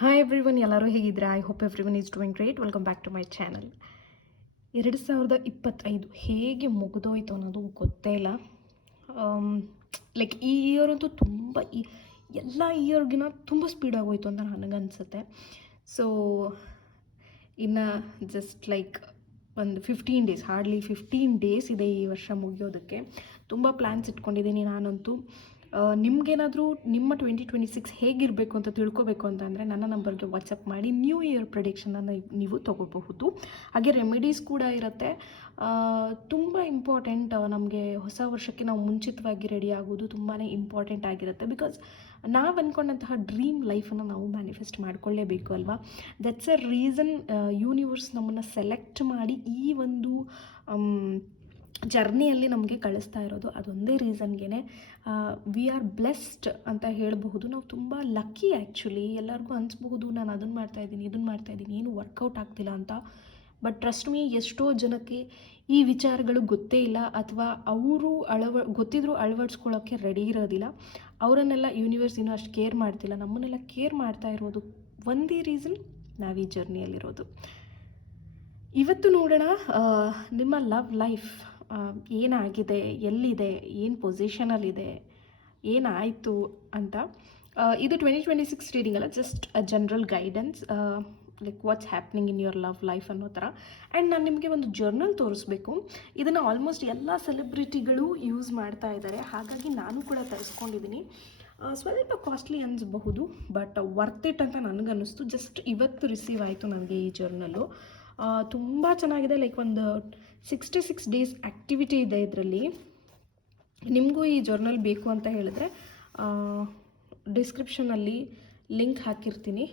Hi everyone, ಎಲ್ಲರೂ ಹೇಗಿದ್ದೀರಾ? I hope everyone is doing great. Welcome back to my channel. 2025 ಹೇಗೆ ಮುಗಿದೋಯ್ತು ಅನ್ನೋದು ಗೊತ್ತೇ ಇಲ್ಲ. ಲೈಕ್ ಈ ಇಯರ್ ಅಂತೂ ತುಂಬ ಎಲ್ಲ ಇಯರ್ಗಿನ ತುಂಬ ಸ್ಪೀಡಾಗೋಯ್ತು ಅಂತ ನನಗನ್ಸುತ್ತೆ. ಸೊ ಇನ್ನು ಜಸ್ಟ್ ಲೈಕ್ ಒಂದು 15 ಡೇಸ್, ಹಾರ್ಡ್ಲಿ 15 ಡೇಸ್ ಇದೆ ಈ ವರ್ಷ ಮುಗಿಯೋದಕ್ಕೆ. ತುಂಬ ಪ್ಲ್ಯಾನ್ಸ್ ಇಟ್ಕೊಂಡಿದ್ದೀನಿ ನಾನಂತೂ. ನಿಮಗೇನಾದರೂ ನಿಮ್ಮ 2026 ಹೇಗಿರಬೇಕು ಅಂತ ತಿಳ್ಕೊಬೇಕು ಅಂತಂದರೆ ನನ್ನ ನಂಬರ್ಗೆ ವಾಟ್ಸಪ್ ಮಾಡಿ ನ್ಯೂ ಇಯರ್ ಪ್ರೆಡಿಕ್ಷನನ್ನು ನೀವು ತೊಗೋಬಹುದು. ಹಾಗೆ ರೆಮಿಡೀಸ್ ಕೂಡ ಇರುತ್ತೆ. ತುಂಬ ಇಂಪಾರ್ಟೆಂಟ್. ನಮಗೆ ಹೊಸ ವರ್ಷಕ್ಕೆ ನಾವು ಮುಂಚಿತವಾಗಿ ರೆಡಿ ಆಗೋದು ತುಂಬಾ ಇಂಪಾರ್ಟೆಂಟ್ ಆಗಿರುತ್ತೆ. ಬಿಕಾಸ್ ನಾವು ಅಂದ್ಕೊಂಡಂತಹ ಡ್ರೀಮ್ ಲೈಫನ್ನು ನಾವು ಮ್ಯಾನಿಫೆಸ್ಟ್ ಮಾಡ್ಕೊಳ್ಳೇಬೇಕು ಅಲ್ವಾ. ದಟ್ಸ್ ಅ ರೀಸನ್ ಯೂನಿವರ್ಸ್ ನಮ್ಮನ್ನು ಸೆಲೆಕ್ಟ್ ಮಾಡಿ ಈ ಒಂದು ಜರ್ನಿಯಲ್ಲಿ ನಮಗೆ ಕಳಿಸ್ತಾ ಇರೋದು. ಅದೊಂದೇ ರೀಸನ್ಗೆ ವಿ ಆರ್ ಬ್ಲೆಸ್ಡ್ ಅಂತ ಹೇಳಬಹುದು. ನಾವು ತುಂಬ ಲಕ್ಕಿ ಆ್ಯಕ್ಚುಲಿ. ಎಲ್ಲರಿಗೂ ಅನಿಸ್ಬಹುದು ನಾನು ಅದನ್ನು ಮಾಡ್ತಾಯಿದ್ದೀನಿ, ಇದನ್ನು ಮಾಡ್ತಾಯಿದ್ದೀನಿ, ಏನು ವರ್ಕೌಟ್ ಆಗ್ತಿಲ್ಲ ಅಂತ. ಬಟ್ ಟ್ರಸ್ಟ್ ಮೀ, ಎಷ್ಟೋ ಜನಕ್ಕೆ ಈ ವಿಚಾರಗಳು ಗೊತ್ತೇ ಇಲ್ಲ, ಅಥವಾ ಅವರು ಗೊತ್ತಿದ್ರೂ ಅಳವಡಿಸ್ಕೊಳ್ಳೋಕ್ಕೆ ರೆಡಿ ಇರೋದಿಲ್ಲ. ಅವರನ್ನೆಲ್ಲ ಯೂನಿವರ್ಸ್ ಇನ್ನೂ ಅಷ್ಟು ಕೇರ್ ಮಾಡ್ತಿಲ್ಲ. ನಮ್ಮನ್ನೆಲ್ಲ ಕೇರ್ ಮಾಡ್ತಾ ಇರೋದು ಒಂದೇ ರೀಸನ್, ನಾವು ಈ ಜರ್ನಿಯಲ್ಲಿರೋದು. ಇವತ್ತು ನೋಡೋಣ ನಿಮ್ಮ ಲವ್ ಲೈಫ್ ಏನಾಗಿದೆ, ಎಲ್ಲಿದೆ, ಏನು ಪೊಸಿಷನಲ್ಲಿದೆ, ಏನಾಯಿತು ಅಂತ. ಇದು 2026 ರೀಡಿಂಗ್ ಅಲ್ಲ, just a general guidance, like what's happening in your love life ಅನ್ನೋ ಥರ. ಆ್ಯಂಡ್ ನಾನು ನಿಮಗೆ ಒಂದು ಜರ್ನಲ್ ತೋರಿಸ್ಬೇಕು. ಇದನ್ನು ಆಲ್ಮೋಸ್ಟ್ ಎಲ್ಲ ಸೆಲೆಬ್ರಿಟಿಗಳು ಯೂಸ್ ಮಾಡ್ತಾ ಇದ್ದಾರೆ, ಹಾಗಾಗಿ ನಾನು ಕೂಡ ತರಿಸ್ಕೊಂಡಿದ್ದೀನಿ. ಸ್ವಲ್ಪ ಕಾಸ್ಟ್ಲಿ ಅನಿಸಬಹುದು, ಬಟ್ ವರ್ತ್ ಇಟ್ ಅಂತ ನನಗನ್ನಿಸ್ತು. ಜಸ್ಟ್ ಇವತ್ತು ರಿಸೀವ್ ಆಯಿತು ನನಗೆ ಈ ಜರ್ನಲ್ಲು. ತುಂಬ ಚೆನ್ನಾಗಿದೆ. ಲೈಕ್ ಒಂದು 66 ಡೇಸ್ ಆ್ಯಕ್ಟಿವಿಟಿ ಇದೆ ಇದರಲ್ಲಿ. ನಿಮಗೂ ಈ ಜರ್ನಲ್ ಬೇಕು ಅಂತ ಹೇಳಿದ್ರೆ ಡಿಸ್ಕ್ರಿಪ್ಷನಲ್ಲಿ ಲಿಂಕ್ ಹಾಕಿರ್ತೀನಿ,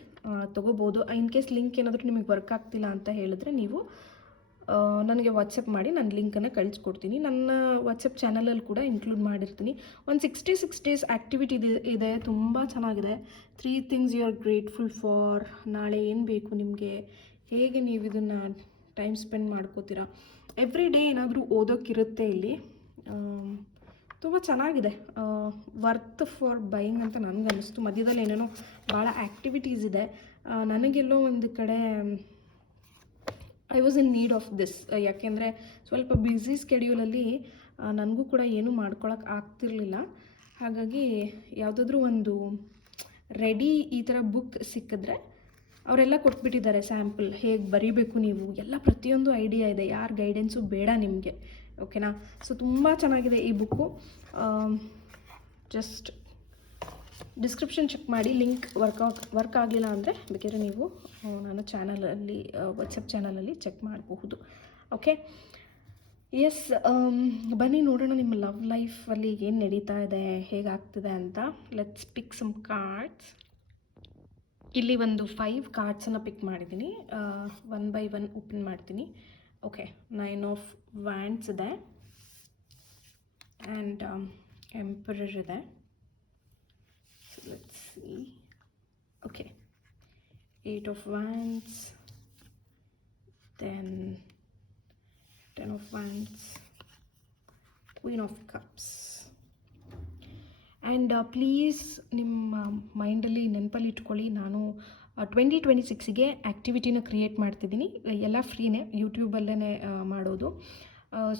ತೊಗೋಬೋದು. ಇನ್ ಕೇಸ್ ಲಿಂಕ್ ಏನಾದರೂ ನಿಮಗೆ ವರ್ಕ್ ಆಗ್ತಿಲ್ಲ ಅಂತ ಹೇಳಿದ್ರೆ ನೀವು ನನಗೆ ವಾಟ್ಸಪ್ ಮಾಡಿ, ನಾನು ಲಿಂಕನ್ನು ಕಳಿಸ್ಕೊಡ್ತೀನಿ. ನನ್ನ ವಾಟ್ಸಪ್ ಚಾನಲಲ್ಲಿ ಕೂಡ ಇನ್ಕ್ಲೂಡ್ ಮಾಡಿರ್ತೀನಿ. ಒಂದು 66 ಡೇಸ್ ಆ್ಯಕ್ಟಿವಿಟಿ ಇದೆ, ತುಂಬ ಚೆನ್ನಾಗಿದೆ. 3 things you are grateful for. ನಾಳೆ ಏನು ಬೇಕು ನಿಮಗೆ, ಹೇಗೆ ನೀವು ಇದನ್ನು ಟೈಮ್ ಸ್ಪೆಂಡ್ ಮಾಡ್ಕೋತೀರಾ, ಎವ್ರಿ ಡೇ ಏನಾದರೂ ಓದೋಕ್ಕಿರುತ್ತೆ ಇಲ್ಲಿ. ತುಂಬ ಚೆನ್ನಾಗಿದೆ, ವರ್ತ್ ಫಾರ್ ಬೈಯಿಂಗ್ ಅಂತ ನನಗನ್ನಿಸ್ತು. ಮಧ್ಯದಲ್ಲಿ ಏನೇನೋ ಭಾಳ ಆ್ಯಕ್ಟಿವಿಟೀಸ್ ಇದೆ. ನನಗೆಲ್ಲೋ ಒಂದು ಕಡೆ I was in need of this. ಯಾಕೆಂದರೆ ಸ್ವಲ್ಪ ಬ್ಯುಸಿ ಸ್ಕೆಡ್ಯೂಲಲ್ಲಿ ನನಗೂ ಕೂಡ ಏನೂ ಮಾಡ್ಕೊಳಕ್ಕೆ ಆಗ್ತಿರ್ಲಿಲ್ಲ. ಹಾಗಾಗಿ ಯಾವುದಾದ್ರೂ ಒಂದು ರೆಡಿ ಈ ಥರ ಬುಕ್ ಸಿಕ್ಕಿದ್ರೆ, ಅವರೆಲ್ಲ ಕೊಟ್ಬಿಟ್ಟಿದ್ದಾರೆ ಸ್ಯಾಂಪಲ್, ಹೇಗೆ ಬರೀಬೇಕು ನೀವು ಎಲ್ಲ, ಪ್ರತಿಯೊಂದು ಐಡಿಯಾ ಇದೆ. ಯಾರ ಗೈಡೆನ್ಸು ಬೇಡ ನಿಮಗೆ, ಓಕೆನಾ. ಸೊ ತುಂಬ ಚೆನ್ನಾಗಿದೆ ಈ ಬುಕ್ಕು. ಜಸ್ಟ್ ಡಿಸ್ಕ್ರಿಪ್ಷನ್ ಚೆಕ್ ಮಾಡಿ. ಲಿಂಕ್ ವರ್ಕ್ ಆಗಲಿಲ್ಲ ಅಂದರೆ ಬೇಕಾದ್ರೆ ನೀವು ನನ್ನ ಚಾನಲಲ್ಲಿ, ವಾಟ್ಸಪ್ ಚಾನಲಲ್ಲಿ ಚೆಕ್ ಮಾಡಬಹುದು. Okay, yes. ಬನ್ನಿ ನೋಡೋಣ ನಿಮ್ಮ ಲವ್ ಲೈಫಲ್ಲಿ ಏನು ನಡೀತಾ ಇದೆ, ಹೇಗಾಗ್ತಿದೆ ಅಂತ. Let's pick some cards. ಇಲ್ಲಿ ಒಂದು 5 ಕಾರ್ಡ್ಸನ್ನು ಪಿಕ್ ಮಾಡಿದ್ದೀನಿ. 1 by 1 ಓಪನ್ ಮಾಡ್ತೀನಿ. ಓಕೆ, 9 ಆಫ್ ವ್ಯಾಂಡ್ಸ್ ಇದೆ, ಆ್ಯಂಡ್ ಎಂಪರರ್ ಇದೆ. Let's see. Okay, 8 of wands, then 10 of wands, queen of cups. And please ನಿಮ್ಮ ಮೈಂಡಲ್ಲಿ ನೆನಪಲ್ಲಿ ಇಟ್ಕೊಳ್ಳಿ, ನಾನು 2026ಗೆ ಆ್ಯಕ್ಟಿವಿಟಿನ ಕ್ರಿಯೇಟ್ ಮಾಡ್ತಿದ್ದೀನಿ. ಎಲ್ಲ ಫ್ರೀನೇ, ಯೂಟ್ಯೂಬಲ್ಲೇ ಮಾಡೋದು.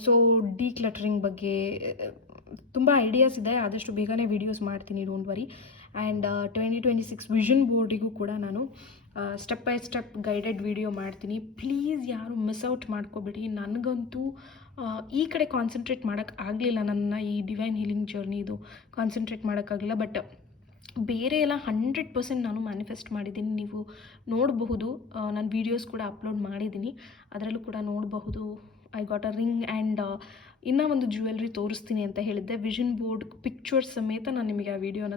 ಸೊ ಡಿಕ್ಲಟರಿಂಗ್ ಬಗ್ಗೆ ತುಂಬ ಐಡಿಯಾಸ್ ಇದೆ. ಆದಷ್ಟು ಬೇಗನೆ ವೀಡಿಯೋಸ್ ಮಾಡ್ತೀನಿ, ಡೋಂಟ್ ವರಿ. ಆ್ಯಂಡ್ 2026 ವಿಷನ್ ಬೋರ್ಡಿಗೂ ಕೂಡ ನಾನು step by step guided video ಮಾಡ್ತೀನಿ. ಪ್ಲೀಸ್ ಯಾರು ಮಿಸ್ ಔಟ್ ಮಾಡ್ಕೋಬೇಡಿ. ನನಗಂತೂ ಈ ಕಡೆ ಕಾನ್ಸಂಟ್ರೇಟ್ ಮಾಡೋಕ್ಕೆ ಆಗಲಿಲ್ಲ, ನನ್ನ ಈ ಡಿವೈನ್ ಹೀಲಿಂಗ್ ಜರ್ನಿದು ಕಾನ್ಸಂಟ್ರೇಟ್ ಮಾಡೋಕ್ಕಾಗಲಿಲ್ಲ. ಬಟ್ ಬೇರೆ ಎಲ್ಲ 100% ನಾನು ಮ್ಯಾನಿಫೆಸ್ಟ್ ಮಾಡಿದ್ದೀನಿ. ನೀವು ನೋಡಬಹುದು, ನಾನು ವೀಡಿಯೋಸ್ ಕೂಡ ಅಪ್ಲೋಡ್ ಮಾಡಿದ್ದೀನಿ, ಅದರಲ್ಲೂ ಕೂಡ ನೋಡಬಹುದು. I got a ring and ಇನ್ನೂ ಒಂದು ಜ್ಯುವೆಲ್ರಿ ತೋರಿಸ್ತೀನಿ ಅಂತ ಹೇಳಿದ್ದೆ. ವಿಷನ್ ಬೋರ್ಡ್ ಪಿಕ್ಚರ್ಸ್ ಸಮೇತ ನಾನು ನಿಮಗೆ ಆ ವಿಡಿಯೋನ,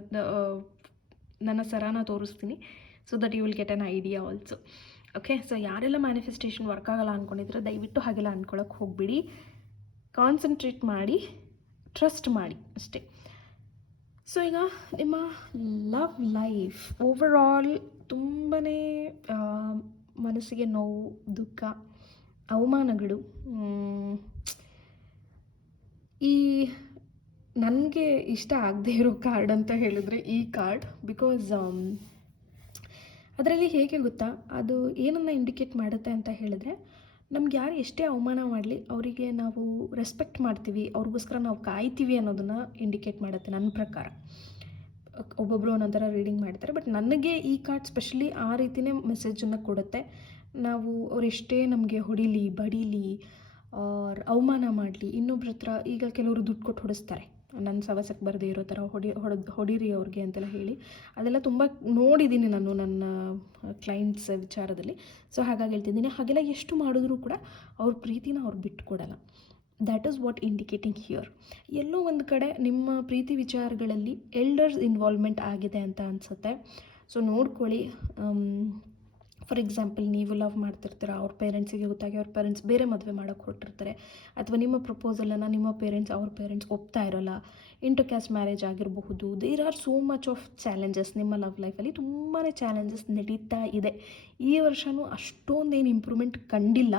ನನ್ನ ಸರಾನ ತೋರಿಸ್ತೀನಿ, so that you will get an idea also. Okay, so ಯಾರೆಲ್ಲ ಮ್ಯಾನಿಫೆಸ್ಟೇಷನ್ ವರ್ಕ್ ಆಗಲ್ಲ ಅಂದ್ಕೊಂಡಿದ್ರೆ ದಯವಿಟ್ಟು ಹಾಗೆಲ್ಲ ಅಂದ್ಕೊಳ್ಳೋಕೆ ಹೋಗಬೇಡಿ. ಕಾನ್ಸಂಟ್ರೇಟ್ ಮಾಡಿ, ಟ್ರಸ್ಟ್ ಮಾಡಿ ಅಷ್ಟೇ. ಸೊ ಈಗ ನಿಮ್ಮ ಲವ್ ಲೈಫ್ ಓವರ್ ಆಲ್ ತುಂಬಾ ಮನಸ್ಸಿಗೆ ನೋವು, ದುಃಖ, ಅವಮಾನಗಳು, ಈ ನನಗೆ ಇಷ್ಟ ಆಗದೇ ಇರೋ ಕಾರ್ಡ್ ಅಂತ ಹೇಳಿದ್ರೆ ಈ ಕಾರ್ಡ್. ಬಿಕಾಸ್ ಅದರಲ್ಲಿ ಹೇಗೆ ಗೊತ್ತಾ, ಅದು ಏನನ್ನು ಇಂಡಿಕೇಟ್ ಮಾಡುತ್ತೆ ಅಂತ ಹೇಳಿದ್ರೆ, ನಮ್ಗೆ ಯಾರು ಎಷ್ಟೇ ಅವಮಾನ ಮಾಡಲಿ ಅವರಿಗೆ ನಾವು ರೆಸ್ಪೆಕ್ಟ್ ಮಾಡ್ತೀವಿ, ಅವ್ರಿಗೋಸ್ಕರ ನಾವು ಕಾಯ್ತೀವಿ ಅನ್ನೋದನ್ನು ಇಂಡಿಕೇಟ್ ಮಾಡುತ್ತೆ ನನ್ನ ಪ್ರಕಾರ. ಒಬ್ಬೊಬ್ಬರು ಒಂದೊಂಥರ ರೀಡಿಂಗ್ ಮಾಡ್ತಾರೆ, ಬಟ್ ನನಗೆ ಈ ಕಾರ್ಡ್ ಸ್ಪೆಷಲಿ ಆ ರೀತಿಯೇ ಮೆಸೇಜನ್ನು ಕೊಡುತ್ತೆ. ನಾವು ಅವರೆಷ್ಟೇ ನಮಗೆ ಹೊಡಿಲಿ, ಬಡೀಲಿ, ಅವಮಾನ ಮಾಡಲಿ, ಇನ್ನೊಬ್ರ ಹತ್ರ ಈಗ ಕೆಲವರು ದುಡ್ಡು ಕೊಟ್ಟು ಹೊಡಿಸ್ತಾರೆ, ನನ್ನ ಸವಸಕ್ಕೆ ಬರದೇ ಇರೋ ಥರ ಹೊಡೀರಿ ಅವ್ರಿಗೆ ಅಂತೆಲ್ಲ ಹೇಳಿ, ಅದೆಲ್ಲ ತುಂಬ ನೋಡಿದ್ದೀನಿ ನಾನು ನನ್ನ ಕ್ಲೈಂಟ್ಸ್ ವಿಚಾರದಲ್ಲಿ. ಸೊ ಹಾಗಾಗಿ ಹೇಳ್ತಿದ್ದೀನಿ, ಹಾಗೆಲ್ಲ ಎಷ್ಟು ಮಾಡಿದ್ರೂ ಕೂಡ ಅವ್ರ ಪ್ರೀತಿನ ಅವ್ರು ಬಿಟ್ಕೊಡಲ್ಲ. That is what indicating here. ಎಲ್ಲೋ ಒಂದು ಕಡೆ ನಿಮ್ಮ ಪ್ರೀತಿ ವಿಚಾರಗಳಲ್ಲಿ ಎಲ್ಡರ್ಸ್ ಇನ್ವಾಲ್ವ್ಮೆಂಟ್ ಆಗಿದೆ ಅಂತ ಅನಿಸುತ್ತೆ. ಸೊ ನೋಡ್ಕೊಳ್ಳಿ. ಫಾರ್ ಎಕ್ಸಾಂಪಲ್, ನೀವು ಲವ್ ಮಾಡ್ತಿರ್ತೀರ, ಅವ್ರ ಪೇರೆಂಟ್ಸಿಗೆ ಗೊತ್ತಾಗಿ ಅವ್ರ ಪೇರೆಂಟ್ಸ್ ಬೇರೆ ಮದುವೆ ಮಾಡೋಕ್ಕೆ ಹೊರಟಿರ್ತಾರೆ, ಅಥವಾ ನಿಮ್ಮ ಪ್ರಪೋಸಲನ್ನು ನಿಮ್ಮ ಪೇರೆಂಟ್ಸ್ ಅವ್ರ ಪೇರೆಂಟ್ಸ್ ಒಪ್ತಾ ಇರೋಲ್ಲ, ಇಂಟರ್ ಕ್ಯಾಸ್ಟ್ ಮ್ಯಾರೇಜ್ ಆಗಿರಬಹುದು. There are so much of challenges. ನಿಮ್ಮ ಲವ್ ಲೈಫಲ್ಲಿ ತುಂಬಾ ಚಾಲೆಂಜಸ್ ನಡೀತಾ ಇದೆ. ಈ ವರ್ಷವೂ ಅಷ್ಟೊಂದೇನು ಇಂಪ್ರೂವ್ಮೆಂಟ್ ಕಂಡಿಲ್ಲ.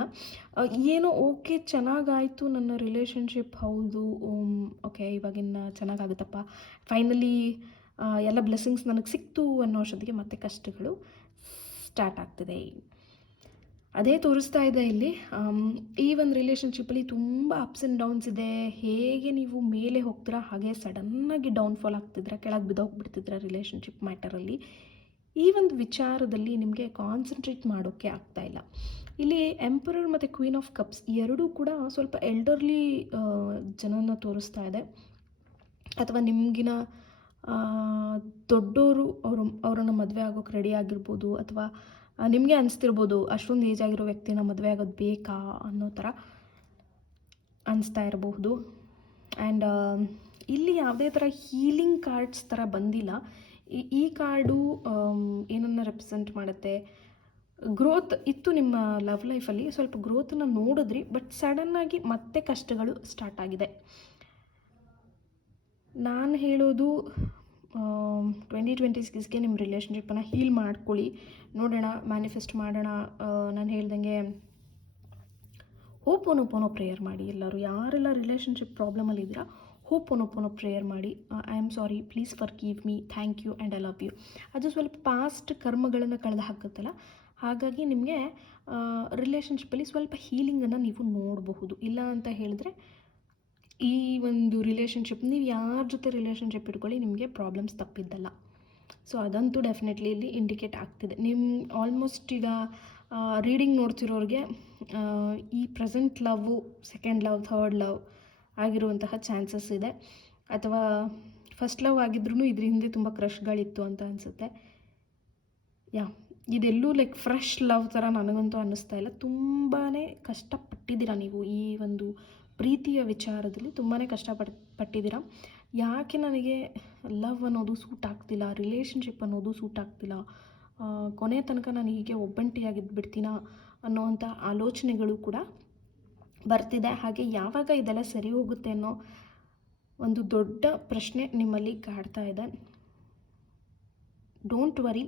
ಏನೋ ಓಕೆ ಚೆನ್ನಾಗಾಯಿತು ನನ್ನ ರಿಲೇಷನ್ಶಿಪ್, ಹೌದು ಓಕೆ ಇವಾಗಿನ್ನ ಚೆನ್ನಾಗಾಗುತ್ತಪ್ಪ, ಫೈನಲಿ ಎಲ್ಲ ಬ್ಲೆಸ್ಸಿಂಗ್ಸ್ ನನಗೆ ಸಿಕ್ತು ಅನ್ನೋ ಅಷ್ಟೊತ್ತಿಗೆ ಮತ್ತೆ ಕಷ್ಟಗಳು ಸ್ಟಾರ್ಟ್ ಆಗ್ತಿದೆ. ಅದೇ ತೋರಿಸ್ತಾ ಇದೆ ಇಲ್ಲಿ. ಈ ಒಂದು ರಿಲೇಷನ್ಶಿಪ್ಪಲ್ಲಿ ತುಂಬ ಅಪ್ಸ್ ಆ್ಯಂಡ್ ಡೌನ್ಸ್ ಇದೆ. ಹೇಗೆ ನೀವು ಮೇಲೆ ಹೋಗ್ತೀರಾ ಹಾಗೆ ಸಡನ್ನಾಗಿ ಡೌನ್ಫಾಲ್ ಆಗ್ತಿದ್ರೆ, ಕೆಳಗೆ ಬಿದ್ದೋಗ್ಬಿಡ್ತಿದ್ರೆ ರಿಲೇಷನ್ಶಿಪ್ ಮ್ಯಾಟರಲ್ಲಿ. ಈ ಒಂದು ವಿಚಾರದಲ್ಲಿ ನಿಮಗೆ ಕಾನ್ಸಂಟ್ರೇಟ್ ಮಾಡೋಕ್ಕೆ ಆಗ್ತಾಯಿಲ್ಲ. ಇಲ್ಲಿ ಎಂಪರರ್ ಮತ್ತು ಕ್ವೀನ್ ಆಫ್ ಕಪ್ಸ್ ಎರಡೂ ಕೂಡ ಸ್ವಲ್ಪ ಎಲ್ಡರ್ಲಿ ಜನನ ತೋರಿಸ್ತಾ ಇದೆ. ಅಥವಾ ನಿಮಗಿನ ದೊಡ್ಡವರು ಅವರನ್ನು ಮದುವೆ ಆಗೋಕ್ಕೆ ರೆಡಿ ಆಗಿರ್ಬೋದು, ಅಥವಾ ನಿಮಗೆ ಅನಿಸ್ತಿರ್ಬೋದು ಅಷ್ಟೊಂದು ಏಜ್ ಆಗಿರೋ ವ್ಯಕ್ತಿನ ಮದುವೆ ಆಗೋದು ಬೇಕಾ ಅನ್ನೋ ಥರ ಅನಿಸ್ತಾ ಇರಬಹುದು. ಆ್ಯಂಡ್ ಇಲ್ಲಿ ಯಾವುದೇ ಥರ ಹೀಲಿಂಗ್ ಕಾರ್ಡ್ಸ್ ಥರ ಬಂದಿಲ್ಲ. ಈ ಕಾರ್ಡು ಏನನ್ನು ರೆಪ್ರೆಸೆಂಟ್ ಮಾಡುತ್ತೆ, ಗ್ರೋತ್ ಇತ್ತು ನಿಮ್ಮ ಲವ್ ಲೈಫಲ್ಲಿ, ಸ್ವಲ್ಪ ಗ್ರೋತನ್ನು ನೋಡಿದ್ರಿ, ಬಟ್ ಸಡನ್ನಾಗಿ ಮತ್ತೆ ಕಷ್ಟಗಳು ಸ್ಟಾರ್ಟ್ ಆಗಿದೆ. ನಾನು ಹೇಳೋದು 2026ಗೆ ನಿಮ್ಮ ರಿಲೇಷನ್ಶಿಪ್ಪನ್ನು ಹೀಲ್ ಮಾಡ್ಕೊಳ್ಳಿ. ನೋಡೋಣ, ಮ್ಯಾನಿಫೆಸ್ಟ್ ಮಾಡೋಣ. ನಾನು ಹೇಳ್ದಂಗೆ ಹೋಪೋನೋಪೋನೋ ಪ್ರೇಯರ್ ಮಾಡಿ. ಎಲ್ಲರೂ ಯಾರೆಲ್ಲ ರಿಲೇಷನ್ಶಿಪ್ ಪ್ರಾಬ್ಲಮಲ್ಲಿದ್ದೀರಾ, ಹೋಪೋನೋಪೋನೋ ಪ್ರೇಯರ್ ಮಾಡಿ. I am sorry, please forgive me, thank you and I love you. ಅದು ಸ್ವಲ್ಪ ಪಾಸ್ಟ್ ಕರ್ಮಗಳನ್ನು ಕಳೆದು ಹಾಕುತ್ತಲ್ಲ, ಹಾಗಾಗಿ ನಿಮಗೆ ರಿಲೇಷನ್ಶಿಪ್ಪಲ್ಲಿ ಸ್ವಲ್ಪ ಹೀಲಿಂಗನ್ನು ನೀವು ನೋಡಬಹುದು. ಇಲ್ಲ ಅಂತ ಹೇಳಿದ್ರೆ ಈ ಒಂದು ರಿಲೇಷನ್ಶಿಪ್, ನೀವು ಯಾರ ಜೊತೆ ರಿಲೇಷನ್ಶಿಪ್ ಇಟ್ಕೊಳ್ಳಿ, ನಿಮಗೆ ಪ್ರಾಬ್ಲಮ್ಸ್ ತಪ್ಪಿದ್ದಲ್ಲ. ಸೊ ಅದಂತೂ ಡೆಫಿನೆಟ್ಲಿ ಇಲ್ಲಿ ಇಂಡಿಕೇಟ್ ಆಗ್ತಿದೆ. ನಿಮ್ಮ ಆಲ್ಮೋಸ್ಟ್ ಈಗ ರೀಡಿಂಗ್ ನೋಡ್ತಿರೋರಿಗೆ ಈ present love second love, third love ಆಗಿರುವಂತಹ ಚಾನ್ಸಸ್ ಇದೆ. ಅಥವಾ ಫಸ್ಟ್ ಲವ್ ಆಗಿದ್ರೂ ಇದ್ರ ಹಿಂದೆ ತುಂಬ ಕ್ರಶ್ಗಳಿತ್ತು ಅಂತ ಅನಿಸುತ್ತೆ. ಇದೆಲ್ಲೂ ಲೈಕ್ ಫ್ರೆಶ್ ಲವ್ ಥರ ನನಗಂತೂ ಅನ್ನಿಸ್ತಾ ಇಲ್ಲ. ತುಂಬಾ ಕಷ್ಟಪಟ್ಟಿದ್ದೀರಾ ನೀವು ಈ ಒಂದು ಪ್ರೀತಿಯ ವಿಚಾರದಲ್ಲಿ, ತುಂಬಾ ಕಷ್ಟಪಟ್ಟಿದ್ದೀರಾ. ಯಾಕೆ ನನಗೆ ಲವ್ ಅನ್ನೋದು ಸೂಟ್ ಆಗ್ತಿಲ್ಲ, ರಿಲೇಷನ್ಶಿಪ್ ಅನ್ನೋದು ಸೂಟ್ ಆಗ್ತಿಲ್ಲ, ಕೊನೆ ತನಕ ನಾನು ಹೀಗೆ ಒಬ್ಬಂಟಿಯಾಗಿದ್ದು ಬಿಡ್ತೀನಾ ಅನ್ನೋವಂಥ ಆಲೋಚನೆಗಳು ಕೂಡ ಬರ್ತಿದೆ. ಹಾಗೆ ಯಾವಾಗ ಇದೆಲ್ಲ ಸರಿ ಹೋಗುತ್ತೆ ಅನ್ನೋ ಒಂದು ದೊಡ್ಡ ಪ್ರಶ್ನೆ ನಿಮ್ಮಲ್ಲಿ ಕಾಡ್ತಾ ಇದೆ. ಡೋಂಟ್ ವರಿ,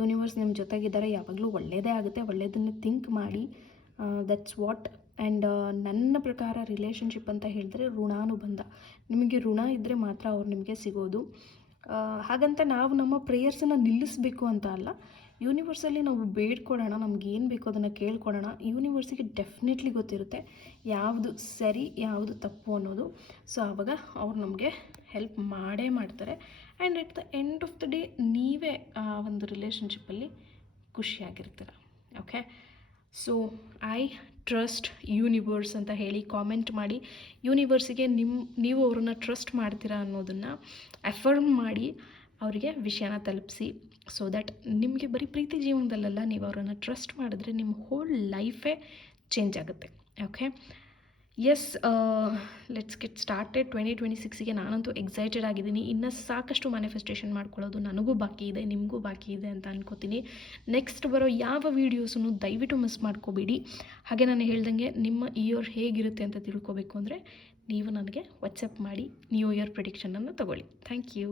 ಯೂನಿವರ್ಸ್ ನಿಮ್ಮ ಜೊತೆಗಿದ್ದಾರೆ, ಯಾವಾಗಲೂ ಒಳ್ಳೆಯದೇ ಆಗುತ್ತೆ. ಒಳ್ಳೆಯದನ್ನು ಥಿಂಕ್ ಮಾಡಿ. That's what. ಆ್ಯಂಡ್ ನನ್ನ ಪ್ರಕಾರ ರಿಲೇಷನ್ಶಿಪ್ ಅಂತ ಹೇಳಿದ್ರೆ ಋಣಾನುಬಂಧ. ನಿಮಗೆ ಋಣ ಇದ್ದರೆ ಮಾತ್ರ ಅವ್ರು ನಿಮಗೆ ಸಿಗೋದು. ಹಾಗಂತ ನಾವು ನಮ್ಮ ಪ್ರೇಯರ್ಸನ್ನು ನಿಲ್ಲಿಸಬೇಕು ಅಂತ ಅಲ್ಲ. ಯೂನಿವರ್ಸಲ್ಲಿ ನಾವು ಬೇಡ್ಕೊಳ್ಳೋಣ, ನಮಗೇನು ಬೇಕೋ ಅದನ್ನು ಕೇಳ್ಕೊಳ್ಳೋಣ. ಯೂನಿವರ್ಸಿಗೆ ಡೆಫಿನೆಟ್ಲಿ ಗೊತ್ತಿರುತ್ತೆ ಯಾವುದು ಸರಿ ಯಾವುದು ತಪ್ಪು ಅನ್ನೋದು. ಸೊ ಆವಾಗ ಅವ್ರು ನಮಗೆ ಹೆಲ್ಪ್ ಮಾಡೇ ಮಾಡ್ತಾರೆ. And at the end of the day ನೀವೇ ಆ ಒಂದು ರಿಲೇಷನ್ಶಿಪ್ಪಲ್ಲಿ ಖುಷಿಯಾಗಿರ್ತೀರ. Okay, so I trust universe ಅಂತ ಹೇಳಿ ಕಾಮೆಂಟ್ ಮಾಡಿ. ಯೂನಿವರ್ಸಿಗೆ ನೀವು ಅವ್ರನ್ನ ಟ್ರಸ್ಟ್ ಮಾಡ್ತೀರಾ ಅನ್ನೋದನ್ನು ಅಫರ್ಮ್ ಮಾಡಿ ಅವರಿಗೆ ವಿಷಯನ ತಲುಪಿಸಿ. ಸೊ ದ್ಯಾಟ್ ನಿಮಗೆ ಬರೀ ಪ್ರೀತಿ ಜೀವನದಲ್ಲ, ನೀವು ಅವರನ್ನು ಟ್ರಸ್ಟ್ ಮಾಡಿದ್ರೆ ನಿಮ್ಮ ಹೋಲ್ ಲೈಫೇ ಚೇಂಜ್ ಆಗುತ್ತೆ. Okay, yes, let's get started. 2026ಗೆ ನಾನಂತೂ ಎಕ್ಸೈಟೆಡ್ ಆಗಿದ್ದೀನಿ. ಇನ್ನು ಸಾಕಷ್ಟು ಮ್ಯಾನಿಫೆಸ್ಟೇಷನ್ ಮಾಡ್ಕೊಳ್ಳೋದು ನನಗೂ ಬಾಕಿ ಇದೆ, ನಿಮಗೂ ಬಾಕಿ ಇದೆ ಅಂತ ಅನ್ಕೋತೀನಿ. ನೆಕ್ಸ್ಟ್ ಬರೋ ಯಾವ ವೀಡಿಯೋಸನ್ನು ದಯವಿಟ್ಟು ಮಿಸ್ ಮಾಡ್ಕೋಬೇಡಿ. ಹಾಗೆ ನಾನು ಹೇಳ್ದಂಗೆ ನಿಮ್ಮ ಇಯರ್ ಹೇಗಿರುತ್ತೆ ಅಂತ ತಿಳ್ಕೊಬೇಕು ಅಂದರೆ ನೀವು ನನಗೆ ವಾಟ್ಸಪ್ ಮಾಡಿ ನ್ಯೂ ಇಯರ್ ಪ್ರೆಡಿಕ್ಷನನ್ನು ತಗೊಳ್ಳಿ. Thank you.